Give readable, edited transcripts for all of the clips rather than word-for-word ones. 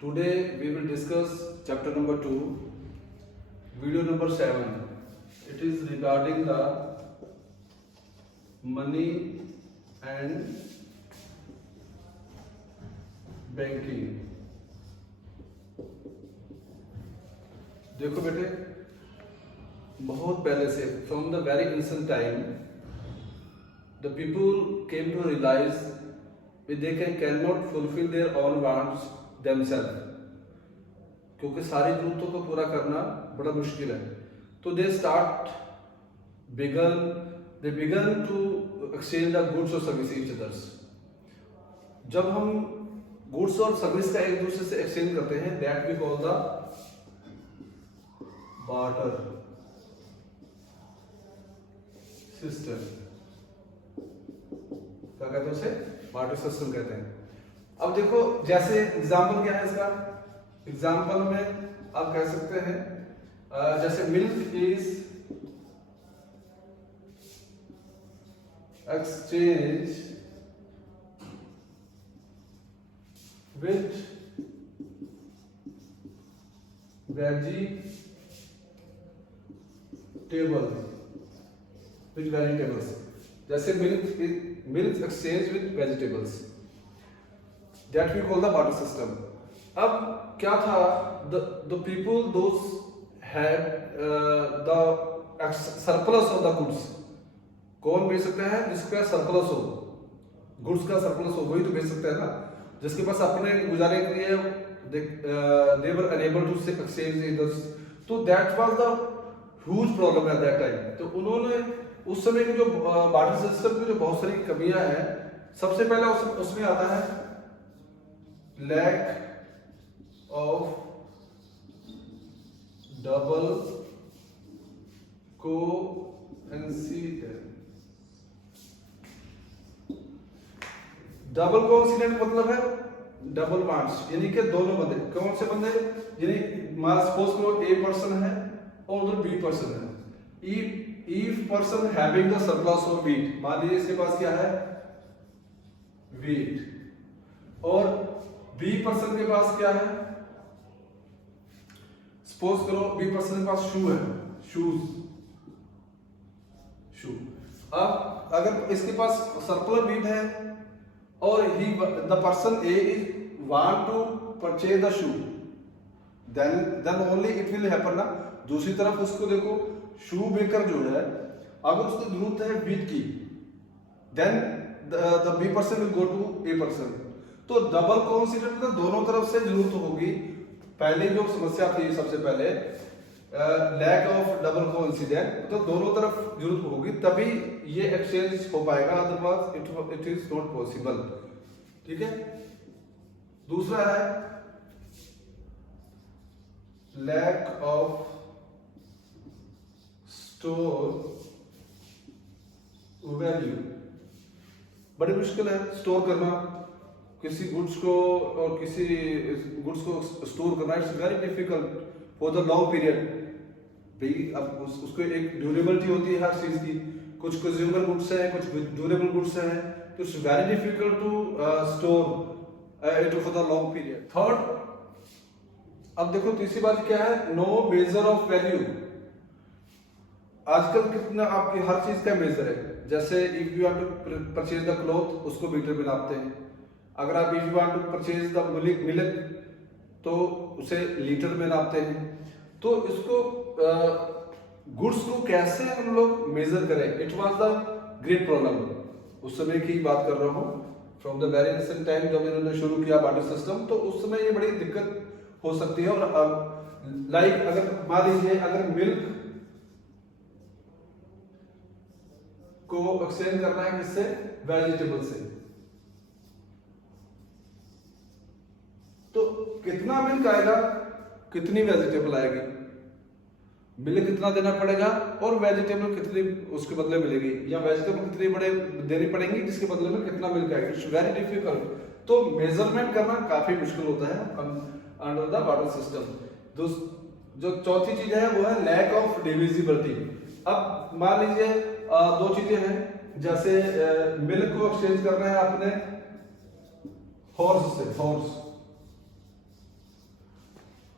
Today we will discuss chapter number 2, video number 7. It is regarding the money and banking. देखो बेटे, बहुत पहले से from the very ancient time the people came to realize that they cannot fulfill their own wants themselves, क्योंकि सारी जरूरतों को पूरा करना बड़ा मुश्किल है. तो they began to exchange the goods or service each others. जब हम गुड्स और सर्विस का एक दूसरे से एक्सचेंज करते हैं, that we call the barter system. क्या कहते हैं उसे? बार्टर सिस्टम कहते हैं. अब देखो, जैसे एग्जाम्पल क्या है इसका? एग्जाम्पल में आप कह सकते हैं जैसे milk is exchange with vegetables. जैसे milk exchange with vegetables, that we call the barter system. अब क्या था? The people those had the surplus of the goods. कौन बेच सकता है? जिसके पास सरप्लस हो, गुड्स का सरप्लस हो, वही तो बेच सकता है ना. जिसके पास अपने गुजारे के लिए they were unable to exchange either. तो that was the huge problem at that time. तो उन्होंने उस समय की जो बार्टर सिस्टम की जो बहुत सारी कमियां हैं, सबसे पहला उसमें आता है lack of double coincidence. Double coincident मतलब है डबल वांट्स, यानी कि दोनों बंदे. कौन से बंदे? यानी मान सपोज करो ए पर्सन है और उधर बी पर्सन है. if person having the surplus of wheat, मान लीजिए इसके पास क्या है? wheat. और बी पर्सन के पास क्या है? सपोज करो बी पर्सन के पास शू है, शू. अब अगर इसके पास सर्कुलर वीट है और the person A is want to purchase the shoe, then only it will happen ना. दूसरी तरफ उसको देखो, शू मेकर जो है, अगर उसको जरूरत है वीट की, then the B person will go to A person. तो डबल कोइंसिडेंट मतलब दोनों तरफ से जरूरत होगी. पहले जो समस्या थी सबसे पहले लैक ऑफ डबल कोइंसिडेंट, तो दोनों तरफ जरूरत होगी तभी ये एक्सचेंज हो पाएगा, otherwise it is not possible. ठीक है. दूसरा है लैक ऑफ स्टोर वैल्यू. बड़ी मुश्किल है स्टोर करना किसी गुड्स को, और किसी गुड्स को स्टोर करना it's very difficult for the long period. भाई अब उसको एक ड्यूरेबिलिटी होती है हर चीज की. कुछ कंज्यूमर गुड्स हैं, कुछ ड्यूरेबल गुड्स हैं, तो it's very difficult to store it for the long period. Third, अब देखो तीसरी बात क्या है? No measure of value. आजकल कितना आपकी हर चीज का मेजर है. जैसे if you want to purchase the cloth, उसको मीटर में नापते हैं. अगर आप if you want to purchase the milk, तो उसे लीटर में नापते हैं. तो इसको गुड्स को कैसे हम लोग मेजर करें? It was the great problem. उस समय की बात कर रहा हूँ, from the very recent time जब इन्होंने शुरू किया बार्टर सिस्टम, तो उस समय ये बड़ी दिक्कत हो सकती है. और लाइक अगर मान लीजिए अगर मिल्क को एक्सचेंज करना है किससे? वेजिटेबल से. तो कितना मिल्क आएगा, कितनी वेजिटेबल आएगी? मिल्क कितना देना पड़ेगा और वेजिटेबल कितनी उसके बदले मिलेगी, या वेजिटेबल कितनी बड़े देनी पड़ेंगी जिसके बदले में कितना मिल्क आएगा. It's very difficult. तो मेजरमेंट करना काफी मुश्किल होता है अंडर द बार्टर सिस्टम. जो चौथी चीज है वो है लैक ऑफ डिविजिबिलिटी. अब मान लीजिए दो चीजें हैं, जैसे मिल्क को एक्सचेंज करना है अपने हॉर्स से, हॉर्स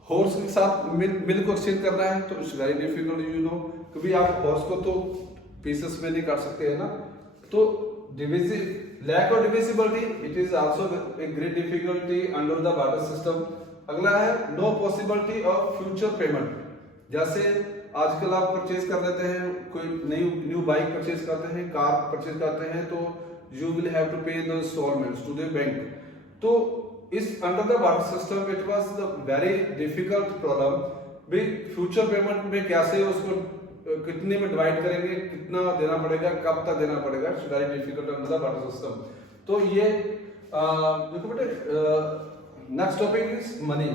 हॉर्स के साथ मिल्क को एक्सचेंज करना है तो it's very difficult, you know, क्योंकि आप हॉर्स को तो पीसेस में नहीं काट सकते है ना। तो lack of divisibility, it is also a great difficulty under the barter system. अगला है no possibility of future payment. जैसे आजकल आप परचेज कर लेते हैं, कोई न्यू बाइक परचेज करते हैं, कार परचेज करते हैं, तो you will have to pay the instalments to the bank. तो इस under the barter system it was the very difficult problem भी फ्यूचर पेमेंट में कैसे उसको कितने में डिवाइड करेंगे, कितना देना पड़ेगा, कब तक देना पड़ेगा, it's very difficult under the barter system. तो ये देखो बेटे, next topic is money.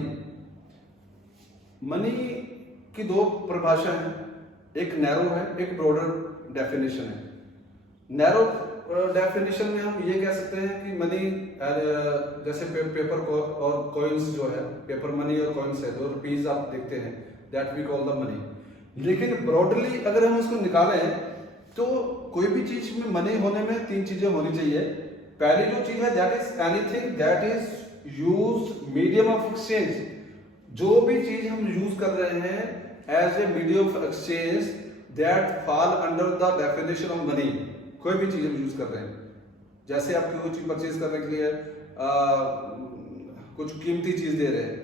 Money की दो परिभाषा है, एक नैरो है, एक ब्रॉडर डेफिनेशन है। नैरो डेफिनेशन में हम ये कह सकते हैं कि मनी जैसे पेपर और कॉइन्स जो है, पेपर मनी और कॉइन्स है, जो रुपीज आप देखते हैं, that we call the money. लेकिन ब्रॉडली अगर हम इसको निकालें तो कोई भी चीज में मनी होने में तीन चीजें होनी चाहिए। पहली जो चीज है that is anything that is used medium of exchange. जो भी चीज हम यूज कर रहे हैं as a medium of exchange that fall under the definition of money. कोई भी चीज हम यूज कर रहे हैं, जैसे आप कोई चीज परचेज करने के लिए कुछ कीमती चीज दे रहे हैं।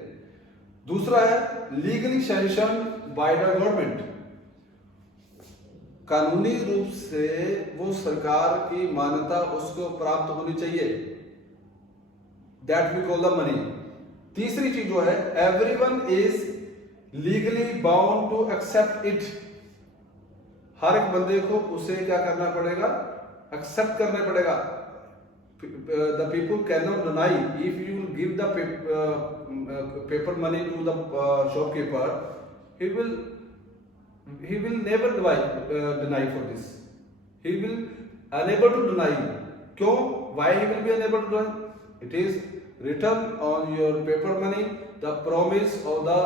दूसरा है legally sanction by the government. कानूनी रूप से वो सरकार की मान्यता उसको प्राप्त होनी चाहिए, that we call the money. तीसरी चीज जो है everyone is legally bound to accept it. हर एक बंदे को उसे क्या करना पड़ेगा, एक्सेप्ट करना पड़ेगा। The people can not deny if you give the paper money to the shopkeeper, he will never deny for this. He will unable to deny. क्यों? Why he will be unable to deny? It is written on your paper money the promise of the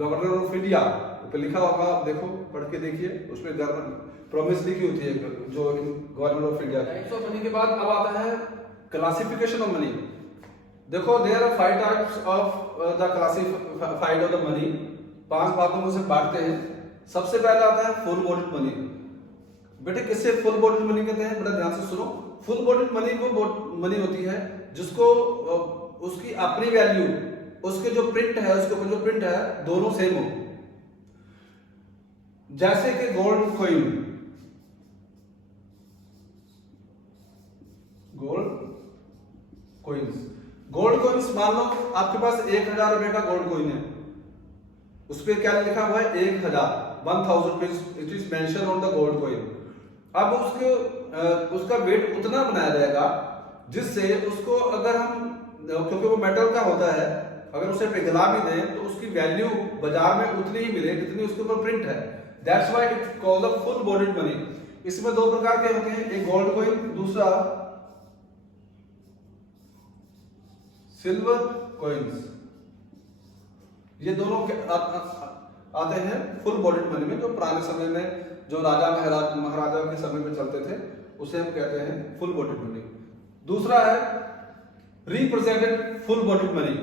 governor of India। ऊपर लिखा होगा, आप देखो, पढ़ के देखिए, उसमें प्रॉमिस लिखी होती है जो governor of India. Types of money के बाद अब आता है क्लासिफिकेशन ऑफ मनी। देखो there are 5 types of the classified of the money. 5 भागों में से बांटते हैं। सबसे पहला आता है फुल बॉडीड मनी। बेटे किससे फुल बॉडीड मनी कहते हैं, बड़ा ध्यान से सुनो। फुल बॉडीड मनी वो मनी होती है जिसको उसकी अपनी वैल्यू, उसके जो प्रिंट है, उसके ऊपर जो प्रिंट है, दोनों सेम हो। जैसे कि गोल्ड कॉइन, गोल्ड कॉइन्स मान लो आपके पास 1000 रुपए का गोल्ड कॉइन है, उस पर क्या लिखा हुआ है 1000 rupees, it is mention on the gold coin. अब उसका वेट उतना बनाया जाएगा जिससे उसको अगर हम, क्योंकि वो मेटल का होता है, अगर उसे पिघला भी दें तो उसकी वैल्यू बाजार में उतनी ही मिले जितनी उसके ऊपर प्रिंट है। That's why it called the full bodied money. इसमें दो प्रकार के होते हैं, एक गोल्ड कॉइन, दूसरा सिल्वर कॉइन्स। ये दोनों आते हैं फुल बॉडीड मनी में, जो पुराने समय में जो राजा महाराजा के समय में चलते थे, उसे हम कहते हैं फुल बॉडीड मनी। दूसरा है represented full bodied money.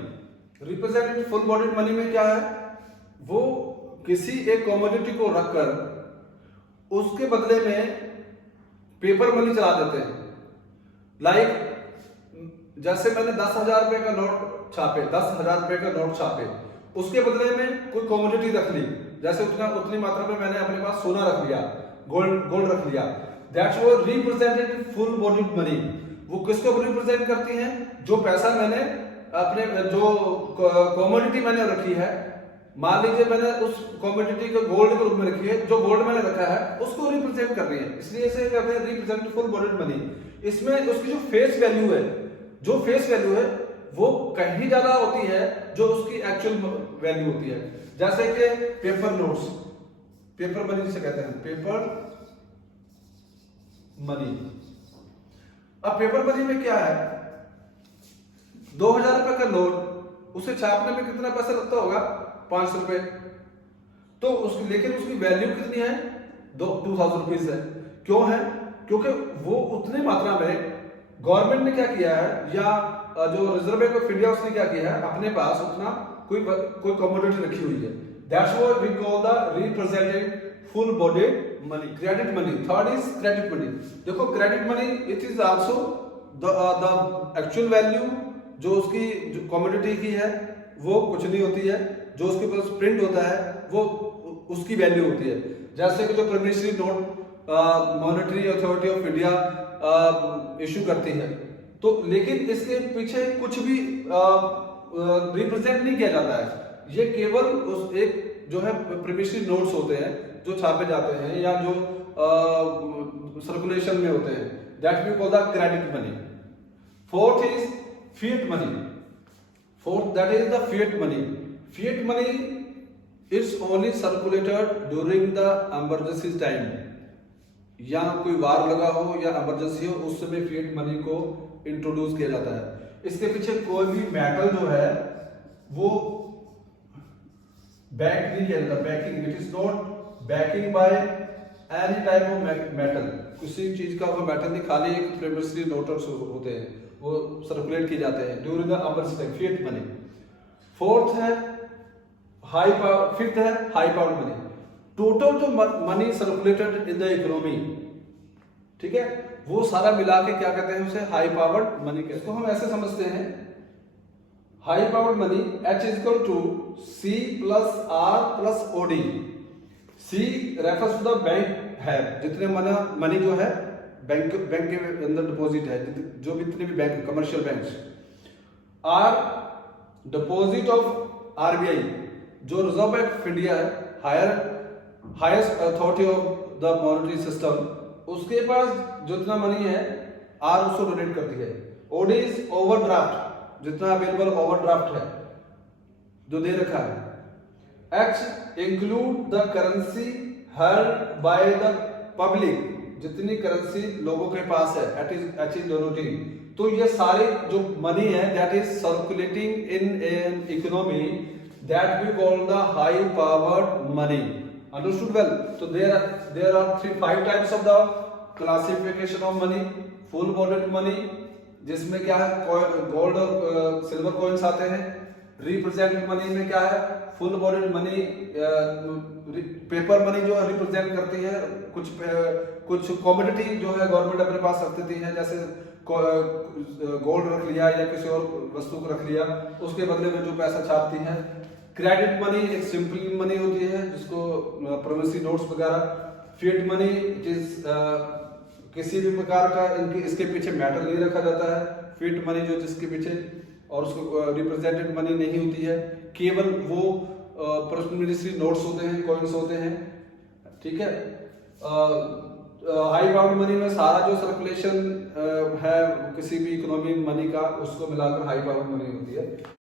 Represented full bodied money में क्या है, वो किसी एक कमोडिटी को रखकर उसके बदले में पेपर मनी चला देते हैं। लाइक जैसे मैंने 10,000 रुपए का नोट छापे, 10,000 रुपए का नोट छापे, उसके बदले में कोई कमोडिटी रख ली, जैसे उतनी मात्रा में मैंने अपने पास सोना रख लिया, गोल्ड रख लिया। दैट्स वो रिप्रेजेंटेड फुल बॉडीड मनी। वो किसको रिप्रेजेंट करती हैं, जो पैसा मैंने अपने, जो कमोडिटी मैंने रखी है, मान लीजिए मैंने उस कमोडिटी को गोल्ड के रूप में रखी है, जो गोल्ड मैंने रखा है उसको रिप्रेजेंट कर रही है, इसलिए इसे कहते हैं रिप्रेजेंट फुल बॉडीड मनी। इसमें उसकी जो फेस वैल्यू है, वो कहीं ज्यादा होती है जो उसकी एक्चुअल वैल्यू होती है। जैसे कि पेपर नोट्स, पेपर मनी जिसे कहते हैं, पेपर मनी। अब पेपर मनी में क्या है, 2000 रुपए का नोट, उसे छापने में कितना पैसा लगता होगा, 500 रुपए। तो लेकिन उसकी वैल्यू कितनी है, 2000 रुपीज है। क्यों है, क्योंकि वो उतनी मात्रा में गवर्नमेंट ने क्या किया है, या जो रिजर्व बैंक ऑफ इंडिया उसने क्या किया है, अपने पास उतना कोई कमोडिटी रखी हुई है, that's what we call the represented full body money. Credit money, third is credit money. देखो credit money it is also the actual value जो उसकी जो कमोडिटी की है वो कुछ नहीं होती है, जो उसके पास प्रिंट होता है वो उसकी वैल्यू होती है। जैसे कि जो promissory note monetary authority of India issue करती है, तो लेकिन इसके पीछे कुछ भी रिप्रेजेंट नहीं किया जाता है, ये केवल उस एक जो है प्रॉमिसरी नोट्स होते हैं जो छापे जाते हैं या जो सर्कुलेशन में होते हैं, that we call the credit money. Fourth is fiat money. Fourth that is the fiat money. Fiat money it's only circulated during the emergency time, या कोई वार लगा हो या इमरजेंसी हो उस समय फिएट मनी को इंट्रोड्यूस किया जाता है। इसके पीछे कोई भी मेटल जो है वो बैक नहीं किया जाता, banking, it is not banking by any type of metal, किसी चीज का वो मेटल नहीं, खाली एक प्रॉमिसरी नोट्स होते हैं वो सर्कुलेट किए जाते हैं during the emergency time, fiat money. Fourth है हाई पावर, फिफ्थ है हाई पावर मनी। टोटल जो money circulated in the economy, ठीक है, वो सारा मिला के क्या कहते हैं उसे हाई पावर्ड मनी कहते हैं। इसको हम ऐसे समझते हैं, high powered money H is equal to C plus R plus OD। C refers to the bank है, जितने मनी जो है बैंक के अंदर डिपॉजिट है, जो भी जितने भी bank commercial banks. R deposit of RBI जो रिजर्व बैंक ऑफ इंडिया है, highest authority of the monetary system, उसके पास जितना मनी है R उसको डोनेट करती है। OD इज ओवरड्राफ्ट, जितना अवेलेबल ओवरड्राफ्ट है जो दे रखा है। H include the currency held by the public, जितनी करेंसी लोगों के पास है H इज डोनेटिंग। तो ये सारे जो मनी है that is circulating in an economy that we call the high powered money. Understood well? So there are 5 types of the classification of money. Full bodied money, जिसमें क्या है gold और silver coins आते हैं। Represented money में क्या है, full bodied money, paper money जो रिप्रेजेंट करती है कुछ कमोडिटी जो है गवर्नमेंट अपने पास रख देती है, जैसे गोल्ड रख लिया या किसी और वस्तु को रख लिया, उसके बदले में जो पैसा छापती है। क्रेडिट मनी एक सिंपल मनी होती है जिसको प्रॉमिसरी नोट्स वगैरह। फिएट मनी इज किसी भी प्रकार का इसके पीछे मैटर नहीं रखा जाता है, फिएट मनी जो जिसके पीछे, और उसको रिप्रेजेंटेड मनी नहीं होती है, केवल वो प्रॉमिसरी नोट्स होते हैं, कॉइन्स होते हैं, ठीक है। हाई पावर्ड मनी में सारा जो सर्कुलेशन है किसी भी इकोनॉमी मनी का, उसको मिलाकर हाई पावर्ड मनी होती है।